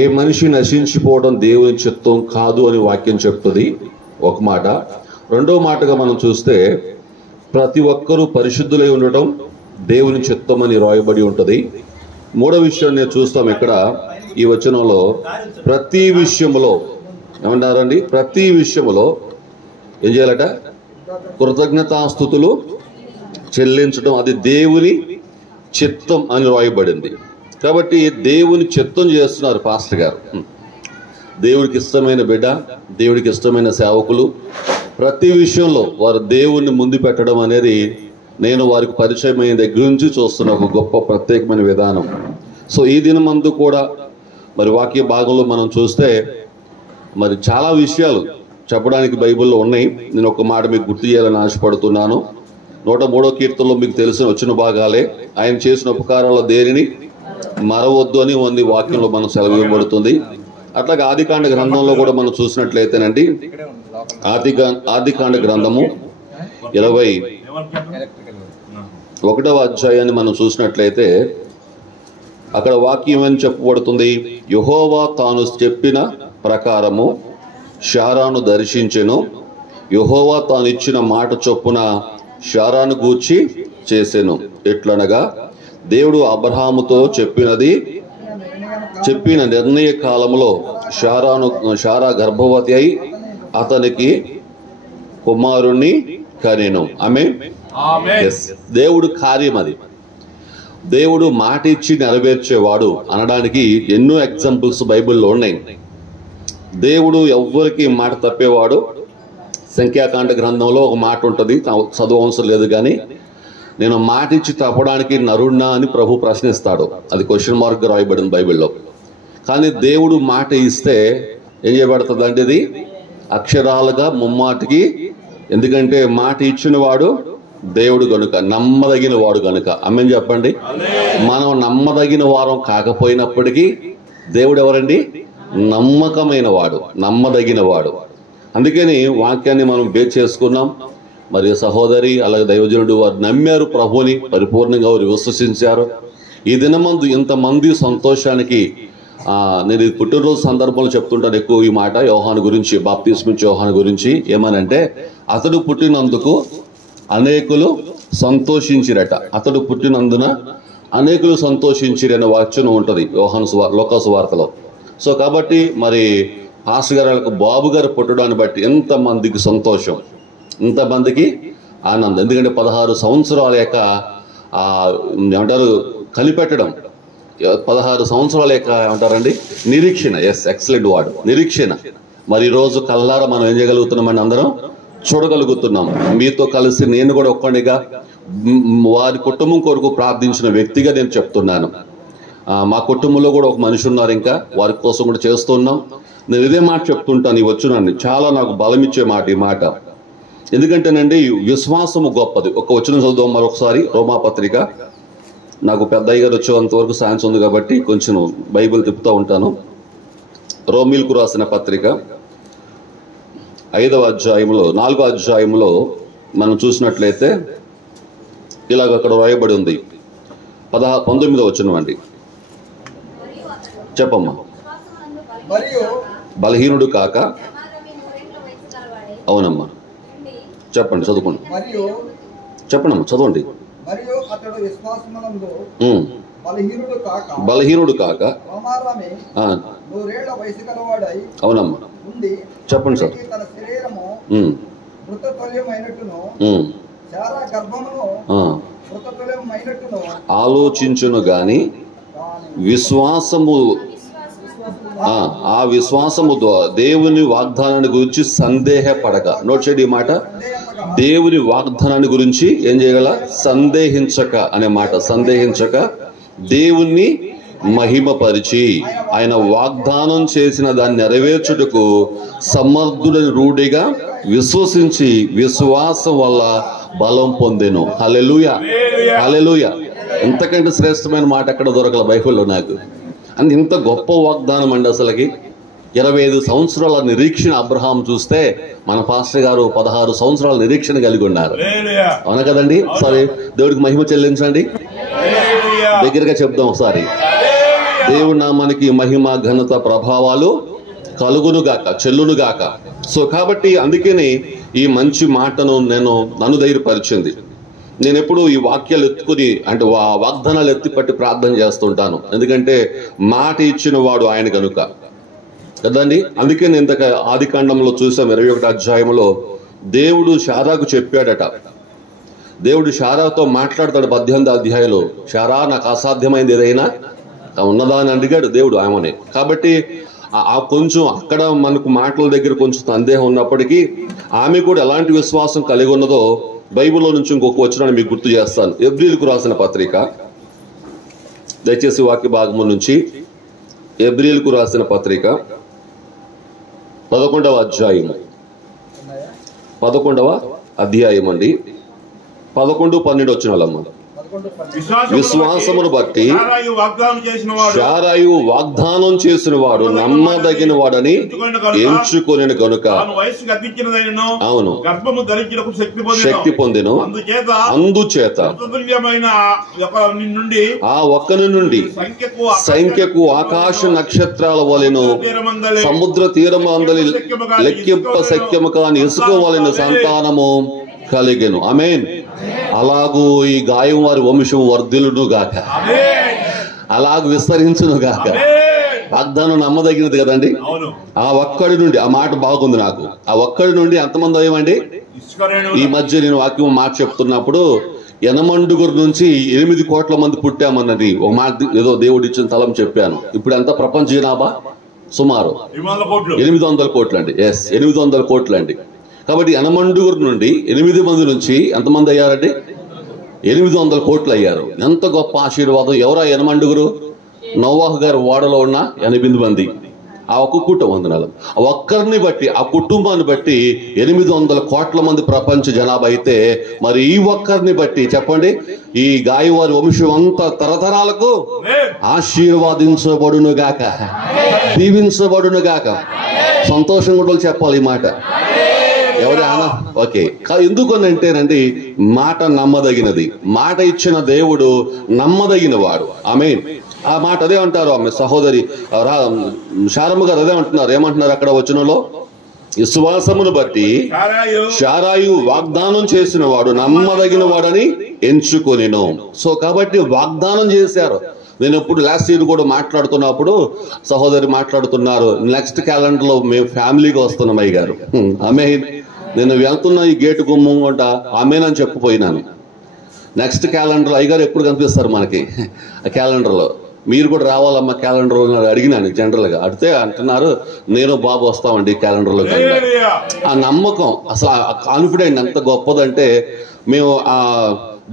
ఏ మనిషి నశించిపోవడం దేవుని చిత్తం కాదు అని వాక్యం చెప్తుంది ఒక మాట. రెండో మాటగా మనం చూస్తే ప్రతి ఒక్కరూ పరిశుద్ధులై ఉండటం దేవుని చిత్తం అని రాయబడి ఉంటుంది. మూడో విషయం నేను చూస్తాం ఇక్కడ ఈ వచనంలో, ప్రతి విషయంలో ఏమంటారండి, ప్రతి విషయంలో ఏం చేయాలట, కృతజ్ఞతాస్తుతులు చెల్లించడం, అది దేవుని చిత్తం అని రాయబడింది. కాబట్టి దేవుని చిత్తం చేస్తున్నారు పాస్టర్ గారు. దేవుడికి ఇష్టమైన బిడ్డ, దేవుడికి ఇష్టమైన సేవకులు ప్రతి విషయంలో వారు దేవుణ్ణి ముందు పెట్టడం అనేది నేను వారికి పరిచయమైన దగ్గర నుంచి చూస్తున్న ఒక గొప్ప ప్రత్యేకమైన విధానం. సో ఈ దినమందు కూడా మరి వాక్య భాగంలో మనం చూస్తే మరి చాలా విషయాలు చెప్పడానికి బైబిల్లో ఉన్నాయి. నేను ఒక మాట మీకు గుర్తు చేయాలని ఆశపడుతున్నాను. 103వ కీర్తనలో మీకు తెలిసిన వచ్చిన భాగాలే, ఆయన చేసిన ఉపకారాల దేనిని మరవద్దు అని ఉంది వాక్యంలో మనం సెలవు ఇవ్వబడుతుంది. అట్లాగే ఆదికాండ గ్రంథంలో కూడా మనం చూసినట్లయితేనండి, ఆదికాండ గ్రంథము 21వ అధ్యాయాన్ని మనం చూసినట్లయితే అక్కడ వాక్యం అని చెప్పబడుతుంది, యెహోవా తాను చెప్పిన ప్రకారము షారాను దర్శించెను, యెహోవా తాను ఇచ్చిన మాట చొప్పున షారాను గూర్చి చేసెను. ఎట్లనగా దేవుడు అబ్రహాముతో చెప్పిన నిర్ణయ కాలంలో షారా గర్భవతి అయి అతనికి కుమారుణ్ణి కనెను. ఆమేన్. దేవుడు కార్యం అది. దేవుడు మాట ఇచ్చి నెరవేర్చేవాడు అనడానికి ఎన్నో ఎగ్జాంపుల్స్ బైబిల్లో ఉన్నాయి. దేవుడు ఎవ్వరికి మాట తప్పేవాడు. సంఖ్యాకాండ గ్రంథంలో ఒక మాట ఉంటుంది, చదవవసరం లేదు కానీ, నేను మాట ఇచ్చి తప్పడానికి నరుణ్ణా అని ప్రభు ప్రశ్నిస్తాడు. అది క్వశ్చన్ మార్క్ రాయబడింది బైబిల్లో. కానీ దేవుడు మాట ఇస్తే ఏం చేయబడుతుంది అంటే ఇది అక్షరాలుగా ముమ్మాటికి, ఎందుకంటే మాట ఇచ్చిన వాడు దేవుడు గనుక, నమ్మదగిన వాడు గనుక. ఆమేన్ చెప్పండి. మనం నమ్మదగిన వారం కాకపోయినప్పటికీ దేవుడు ఎవరండి, నమ్మకమైన వాడు, నమ్మదగిన వాడు. అందుకని వాక్యాన్ని మనం బేస్ చేసుకున్నాం. మరి సహోదరి అలాగే దైవజనుడు వారు నమ్మారు, ప్రభుని పరిపూర్ణంగా వారు విశ్వసించారు. ఈ దినమందు ఇంతమంది సంతోషానికి నేను ఈ పుట్టినరోజు సందర్భంలో చెప్తుంటాను ఎక్కువ ఈ మాట యోహాను గురించి, బాప్తిస్మిచ్చే యోహాను గురించి. ఏమనంటే, అతడు పుట్టినందుకు అనేకులు సంతోషించిరట, అతడు పుట్టినందున అనేకులు సంతోషించిరనే వాక్యం ఉంటుంది లోకాసు వార్తలో. సో కాబట్టి మరి పాస్టర్ గారు బాబు గారు పుట్టడాన్ని బట్టి ఎంతమందికి సంతోషం, ఇంతమందికి ఆనందం. ఎందుకంటే 16 సంవత్సరాల యొక్క ఏమంటారు కనిపెట్టడం, 16 సంవత్సరాల యొక్క ఏమంటారండి నిరీక్షణ. ఎస్, ఎక్సలెంట్ వాడు, నిరీక్షణ. మరి ఈరోజు కల్లారా మనం ఏం చేయగలుగుతున్నామని అందరం చూడగలుగుతున్నాం. మీతో కలిసి నేను కూడా ఒక్కడిగా వారి కుటుంబం కొరకు ప్రార్థించిన వ్యక్తిగా నేను చెప్తున్నాను. మా కుటుంబంలో కూడా ఒక మనిషి ఉన్నారు, ఇంకా వారి కోసం కూడా చేస్తున్నాం. నేను ఇదే మాట చెప్తుంటాను. ఈ వచ్చునండి చాలా నాకు బలం ఇచ్చే మాట ఈ మాట. ఎందుకంటేనండి విశ్వాసము గొప్పది. ఒక వచనం చదువుదాం మరొకసారి, రోమాపత్రిక. నాకు పెద్ద అయ్యగారు వచ్చేంత వరకు సైన్స్ ఉంది కాబట్టి కొంచెం బైబిల్ తిప్పుతూ ఉంటాను. రోమీలకు రాసిన పత్రిక 5వ అధ్యాయంలో 4వ అధ్యాయంలో మనం చూసినట్లయితే ఇలాగ అక్కడ రాయబడి ఉంది. 19వ వచనం అండి. చెప్పమ్మా. బలహీనుడు కాక, అవునమ్మా చెప్పండి, చదువుకోండి, చెప్పండి అమ్మా, చదవండి. బలహీనుడు కాక, అవునమ్మా చెప్పండి సార్. ఆలోచించును గాని విశ్వాసము, ఆ విశ్వాసము ద్వారా దేవుని వాగ్దానాన్ని గురించి సందేహపడక, నోట్ చేయండి ఈ మాట, దేవుని వాగ్దానాన్ని గురించి ఏం చేయగల, సందేహించక అనే మాట. సందేహించక దేవుణ్ణి మహిమపరిచి ఆయన వాగ్దానం చేసిన దాన్ని నెరవేర్చుటకు సమర్థుడని రూఢిగా విశ్వసించి విశ్వాసం వల్ల బలం పొందెను. హల్లెలూయా, హల్లెలూయా. ఎంతకంటే శ్రేష్టమైన మాట అక్కడ దొరకల బైబిల్లో నాకు. అని ఇంత గొప్ప వాగ్దానం అండి. అసలుకి 25 సంవత్సరాల నిరీక్షణ అబ్రహాం చూస్తే, మన పాస్టర్ గారు 16 సంవత్సరాల నిరీక్షణ కలిగి ఉన్నారు. అవునా కదండి? సరే, దేవుడికి మహిమ చెల్లించండి. దగ్గరగా చెప్దాం ఒకసారి. దేవుడి నామానికి మహిమ ఘనత ప్రభావాలు కలుగునుగాక, చెల్లునుగాక. సో కాబట్టి అందుకని ఈ మంచి మాటను నన్ను ధైర్యపరిచింది. నేను ఎప్పుడు ఈ వాక్యాలు ఎత్తుకుని అంటే వాగ్దానాలు ఎత్తిపట్టి ప్రార్థన చేస్తుంటాను. ఎందుకంటే మాట ఇచ్చిన వాడు ఆయన కనుక కదండి. అందుకే నేను ఇంతక ఆది కాండంలో చూసాం 21వ అధ్యాయంలో దేవుడు శారాకు చెప్పాడట. దేవుడు శారాతో మాట్లాడతాడు 18వ అధ్యాయంలో. శారా, నాకు అసాధ్యమైంది ఏదైనా ఉన్నదా అని అడిగాడు దేవుడు ఆమెని. కాబట్టి కొంచెం అక్కడ మనకు మాటల దగ్గర కొంచెం సందేహం ఉన్నప్పటికీ ఆమె కూడా ఎలాంటి విశ్వాసం కలిగి ఉన్నదో బైబిల్లో నుంచి ఇంకొక వచనాన్ని మీకు గుర్తు చేస్తాను. ఎబ్రీలకు రాసిన పత్రిక, దయచేసి వాక్య భాగము నుంచి ఎబ్రీలకు రాసిన పత్రిక 11వ అధ్యాయం అండి. 11, 12 వచనాలమ్మ. విశ్వాసమును బట్టి శారాయు వాగ్దానం చేసిన వాడు నమ్మదగిన వాడని ఎంచుకొనిన గనుక అవును శక్తి పొందెను. అందుచేత ఆ ఒక్కని నుండి సంఖ్యకు ఆకాశ నక్షత్రాల వలెను సముద్ర తీరము అందలి లెక్కింప శక్యము కాని ఇసుక వలెన సంతానము కలిగెను. ఆమేన్. అలాగూ ఈ గాయం వారి వంశం వర్ధిల్లును గాక, అలాగూ విస్తరించును గాక. వాగ్దానం నమ్మదగినది కదండి. ఆ ఒక్కడి నుండి, ఆ మాట బాగుంది నాకు, ఆ ఒక్కడి నుండి ఎంతమంది అయ్యమండి? ఈ మధ్య నేను వాక్యం మాట చెప్తున్నప్పుడు 8 నుంచి 8 కోట్ల మంది పుట్టామన్నది ఒక మాట, ఏదో దేవుడు ఇచ్చిన తలం చెప్పాను. ఇప్పుడు ఎంత ప్రపంచ జనాభా? సుమారు 800 కోట్లు అండి. 800 కోట్లు అండి. కాబట్టి 8 నుండి 8 మంది నుంచి ఎంతమంది అయ్యారండి? 800 కోట్లు అయ్యారు. ఎంత గొప్ప ఆశీర్వాదం. ఎవరా 8? నోవాహు గారి ఓడలో ఉన్న 8 మంది, ఆ ఒక్క కుటుంబం వందనాలు. ఒక్కరిని బట్టి, ఆ కుటుంబాన్ని బట్టి 800 కోట్ల మంది ప్రపంచ జనాభా అయితే, మరి ఈ ఒక్కరిని బట్టి చెప్పండి, ఈ గాయవారి వంశం అంతా తరతరాలకు ఆశీర్వాదించబడును గాక, దీవించబడును గాక. సంతోషం కూడా చెప్పాలి ఈ మాట. ఎవరి ఓకే. ఎందుకనంటేనండి మాట నమ్మదగినది. మాట ఇచ్చిన దేవుడు నమ్మదగిన వాడు. ఆమేన్. ఆ మాట అదే అంటారు ఆమె సహోదరి శారమ్మ గారు అదే అంటున్నారు. ఏమంటున్నారు అక్కడ వచనంలో? విశ్వాసమును బట్టి శారాయు వాగ్దానం చేసిన వాడు నమ్మదగిన వాడని ఎంచుకొనిను. సో కాబట్టి వాగ్దానం చేశారు. నేను ఇప్పుడు లాస్ట్ ఇయర్ కూడా మాట్లాడుతున్నప్పుడు సహోదరి మాట్లాడుతున్నారు, నెక్స్ట్ క్యాలెండర్ లో మేము ఫ్యామిలీగా వస్తున్నాం అయ్య గారు. ఆమేన్. నేను వెళ్తున్నా ఈ గేటు గుమ్మంట ఆమేనని చెప్పిపోయినాను. నెక్స్ట్ క్యాలెండర్ అయ్యగారు ఎప్పుడు కనిపిస్తారు మనకి ఆ క్యాలెండర్లో. మీరు కూడా రావాలమ్మా క్యాలెండర్ అడిగినాను జనరల్ గా. అడితే అంటున్నారు నేను బాబు వస్తామండి క్యాలెండర్లో. ఆ నమ్మకం, అసలు ఆ కాన్ఫిడెంట్ ఎంత గొప్పదంటే, మేము ఆ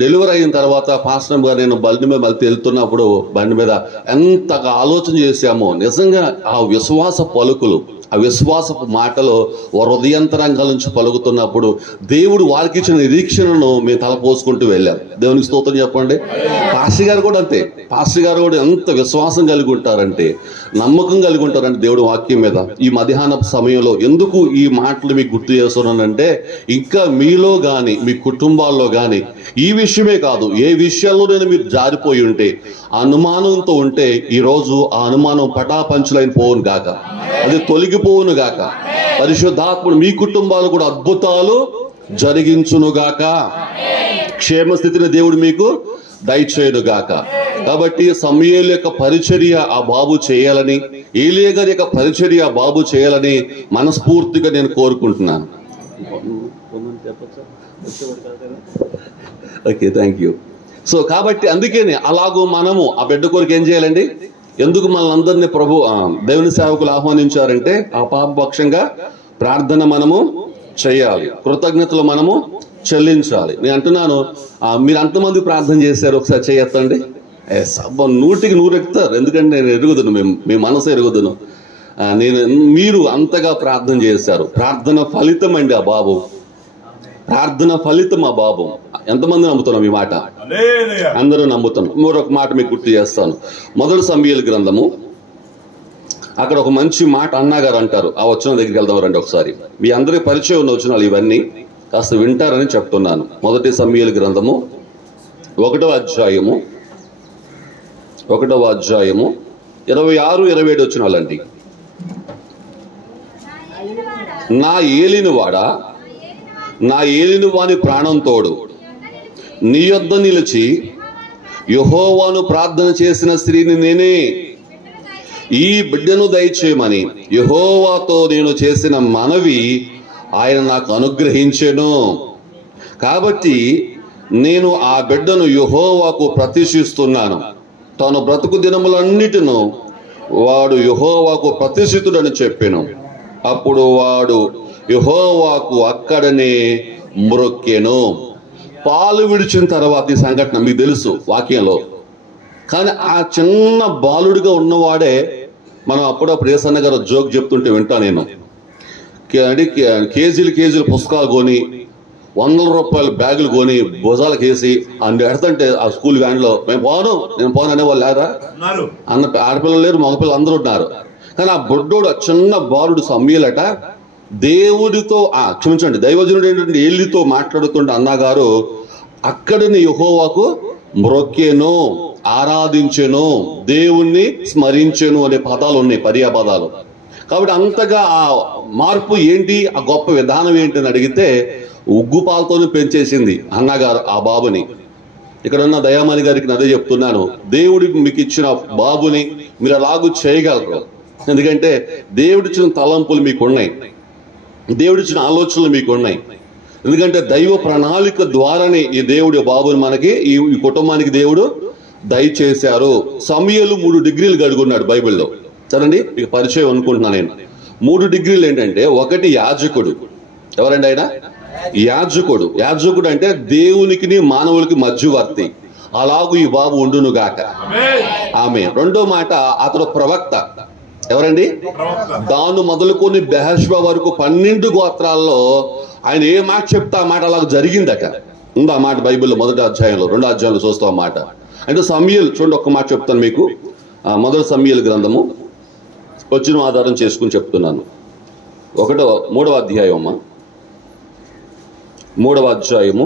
డెలివరీ అయిన తర్వాత పాస్టర్ గారు నేను బండి మీద మళ్ళీ వెళ్తున్నప్పుడు బండి మీద ఎంతగా ఆలోచన చేశామో. నిజంగా ఆ విశ్వాస పలుకులు, ఆ విశ్వాసపు మాటలు హృదయంతరంగాల నుంచి పలుకుతున్నప్పుడు దేవుడు వారికి ఇచ్చిన నిరీక్షణను మేము తలపోసుకుంటూ వెళ్ళాం. దేవునికి స్తోత్రం చెప్పండి. పాస్టర్ గారు కూడా అంతే. పాస్టర్ గారు కూడా ఎంత విశ్వాసం కలిగి ఉంటారంటే, నమ్మకం కలిగి ఉంటారంటే దేవుడు వాక్యం మీద. ఈ మధ్యాహ్న సమయంలో ఎందుకు ఈ మాటలు మీకు గుర్తు చేస్తున్నానంటే, ఇంకా మీలో గాని మీ కుటుంబాల్లో గాని ఈ విషయమే కాదు, ఏ విషయాల్లోనైనా మీరు జారిపోయి ఉంటే, అనుమానంతో ఉంటే, ఈ రోజు ఆ అనుమానం పటాపంచులైన పోవును గాక, అది తొలగిపోవును గాక. పరిశుద్ధాత్ముడు మీ కుటుంబాలు కూడా అద్భుతాలు జరిగించునుగాక. క్షేమస్థితిని దేవుడు మీకు దయచేయునుగాక. కాబట్టి సమూయేలు యొక్క పరిచర్య ఆ బాబు చేయాలని, ఏలియా గారి యొక్క పరిచర్య ఆ బాబు చేయాలని మనస్ఫూర్తిగా నేను కోరుకుంటున్నాను. Okay, thank you. సో కాబట్టి అందుకని అలాగూ మనము ఆ బిడ్డ కొరకు ఏం చేయాలండి? ఎందుకు మనల్ని అందరినీ ప్రభు దేవుని సేవకులు ఆహ్వానించారంటే, ఆ పాపపక్షంగా ప్రార్థన మనము చేయాలి, కృతజ్ఞతలు మనము చెల్లించాలి. నేను అంటున్నాను, మీరు అంతమంది ప్రార్థన చేశారు ఒకసారి చేయొద్దండి. 100కి 100 ఎక్కుతారు. ఎందుకంటే నేను ఎరుగుదును, మీ మనసు ఎరుగుదును. మీరు అంతగా ప్రార్థన చేశారు. ప్రార్థన ఫలితం అండి ఆ బాబు, ప్రార్థన ఫలితం ఆ బాబు. ఎంతమంది నమ్ముతున్నాం ఈ మాట? అందరూ నమ్ముతున్నాం. మరొక మాట మీకు గుర్తు చేస్తాను. 1 సమూయేలు గ్రంథము, అక్కడ ఒక మంచి మాట అన్నగారు అంటారు. ఆ వచనం దగ్గరికి వెళ్దాం రండి ఒకసారి. మీ అందరికి పరిచయం ఉన్న వచనాలు ఇవన్నీ కాస్త వింటారని చెప్తున్నాను. 1 సమూయేలు గ్రంథము 1వ అధ్యాయము 26, 27 వచనాలండి. నా ఏలినవాడా, నా ఏలినవాని ప్రాణం తోడు నీ యొద్ద నిలిచి యెహోవాను ప్రార్థన చేసిన స్త్రీని నేనే. ఈ బిడ్డను దయచేయమని యెహోవాతో నేను చేసిన మనవి ఆయన నాకు అనుగ్రహించెను. కాబట్టి నేను ఆ బిడ్డను యెహోవాకు ప్రతిష్ఠిస్తున్నాను. తను బ్రతుకు దినములన్నిటిను వాడు యెహోవాకు ప్రతిష్ఠితుడని చెప్పెను. అప్పుడు వాడు యెహోవాకు అక్కడనే మ్రొక్కెను. పాలు విడిచిన తర్వాత ఈ సంఘటన మీకు తెలుసు వాక్యంలో. కానీ ఆ చిన్న బాలుడిగా ఉన్నవాడే, మనం అప్పుడప్పుడు ఏసన్న గారు జోక్ చెప్తుంటే వింటా నేను, కేజీలు పుస్తకాలు కొని 100 రూపాయల బ్యాగులు కొని భుజాలకు వేసి ఎడతంటే ఆ స్కూల్ వ్యాన్లో నేను పోను అనేవాళ్ళు లేరా అన్న. ఆడపిల్లలు లేరు, మగపిల్లలు అందరూ ఉన్నారు. కానీ ఆ బొడ్డోడు, ఆ చిన్న బాలుడు సమయలట దేవుడితో క్షమించండి దైవజనుడు ఏంటంటే ఏలితో మాట్లాడుతుంటే అన్నగారు అక్కడిని యెహోవాకు మ్రొక్కెను, ఆరాధించెను, దేవుణ్ణి స్మరించెను అనే పదాలు ఉన్నాయి, పర్యాపదాలు. కాబట్టి అంతగా ఆ మార్పు ఏంటి, ఆ గొప్ప విధానం ఏంటి అని అడిగితే ఉగ్గుపాలతోనే పెంచేసింది అన్నగారు ఆ బాబుని. ఇక్కడ ఉన్న దయామణి గారికి అదే చెప్తున్నాను, దేవుడికి మీకు ఇచ్చిన బాబుని మీరు అలాగూ చేయగలరు. ఎందుకంటే దేవుడిచ్చిన తలంపులు మీకు ఉన్నాయి, దేవుడిచ్చిన ఆలోచనలు మీకు ఉన్నాయి. ఎందుకంటే దైవ ప్రణాళిక ద్వారానే ఈ దేవుడి బాబుని మనకి ఈ కుటుంబానికి దేవుడు దయచేశారు. సమూయేలు 3 డిగ్రీలు గడుగున్నాడు బైబిల్లో. సరేండి, ఇక పరిచయం అనుకుంటున్నా నేను. 3 డిగ్రీలు ఏంటంటే, ఒకటి యాజకుడు. ఎవరండి ఆయన? యాజకుడు. యాజకుడు అంటే దేవునికి మానవులకి మధ్యవర్తి. అలాగూ ఈ బాబు ఉండును గాక ఆమె. రెండో మాట, అతడు ప్రవక్త. ఎవరండి? దాను మొదలుకొని బెహర్షెబా వరకు 12 గోత్రాల్లో ఆయన ఏ మాట చెప్తా ఆ మాట అలాగ జరిగిందట. ఉంది ఆ మాట బైబిల్లో 1వ అధ్యాయంలో, 2వ అధ్యాయంలో చూస్తాం ఆ మాట. అంటే సమూయేలు చూడండి, ఒక్క మాట చెప్తాను మీకు. 1 సమూయేలు గ్రంథము వచ్చిన ఆధారం చేసుకుని చెప్తున్నాను. 3వ అధ్యాయం అమ్మా, 3వ అధ్యాయము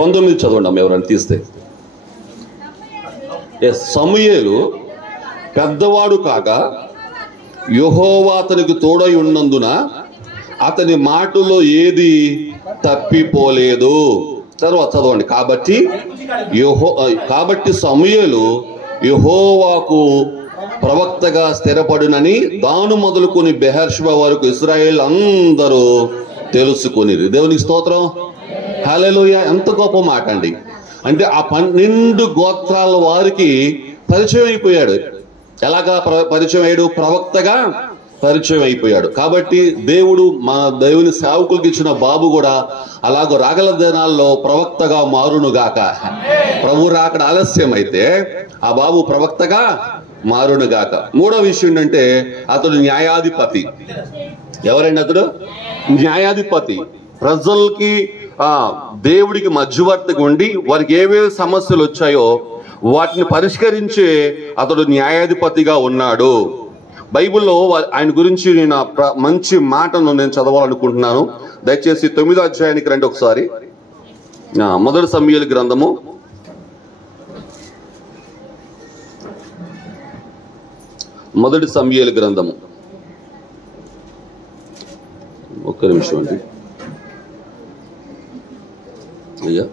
19 చదవండి అమ్మ ఎవరైనా తీస్తే. సమూయేలు పెద్దవాడు కాగా యెహోవా అతనికి తోడై ఉన్నందున అతని మాటలో ఏది తప్పిపోలేదు. తర్వాత చదవండి. కాబట్టి సమూయేలు యెహోవాకు ప్రవక్తగా స్థిరపడునని దాను మొదలుకొని బెహర్షెబా వరకు ఇశ్రాయేల్ అందరూ తెలుసుకుని. దేవునికి స్తోత్రం, హల్లెలూయా. ఎంత గొప్ప మాట అండి. అంటే ఆ 12 గోత్రాల వారికి పరిచయం అయిపోయాడు. ఎలాగా పరిచయం అయ్యాడు? ప్రవక్తగా పరిచయం అయిపోయాడు. కాబట్టి దేవుడు మా దేవుని సేవకులకు ఇచ్చిన బాబు కూడా అలాగో రాగల దినాల్లో ప్రవక్తగా మారునుగాక. ప్రభు రాకడ ఆలస్యం అయితే ఆ బాబు ప్రవక్తగా మారునుగాక. 3వ విషయం ఏంటంటే, అతడు న్యాయాధిపతి. ఎవరండి అతడు? న్యాయాధిపతి. ప్రజలకి దేవుడికి మధ్యవర్తిగా ఉండి వారికి ఏవేవి సమస్యలు వచ్చాయో వాటిని పరిష్కరించే అతడు న్యాయాధిపతిగా ఉన్నాడు. బైబిల్లో ఆయన గురించి నేను మంచి మాటను నేను చదవాలనుకుంటున్నాను. దయచేసి 9వ అధ్యాయానికి రండి ఒకసారి. 1 సమూయేలు గ్రంథము 1 సమూయేలు గ్రంథము, ఒక్క నిమిషం అండి అయ్యా.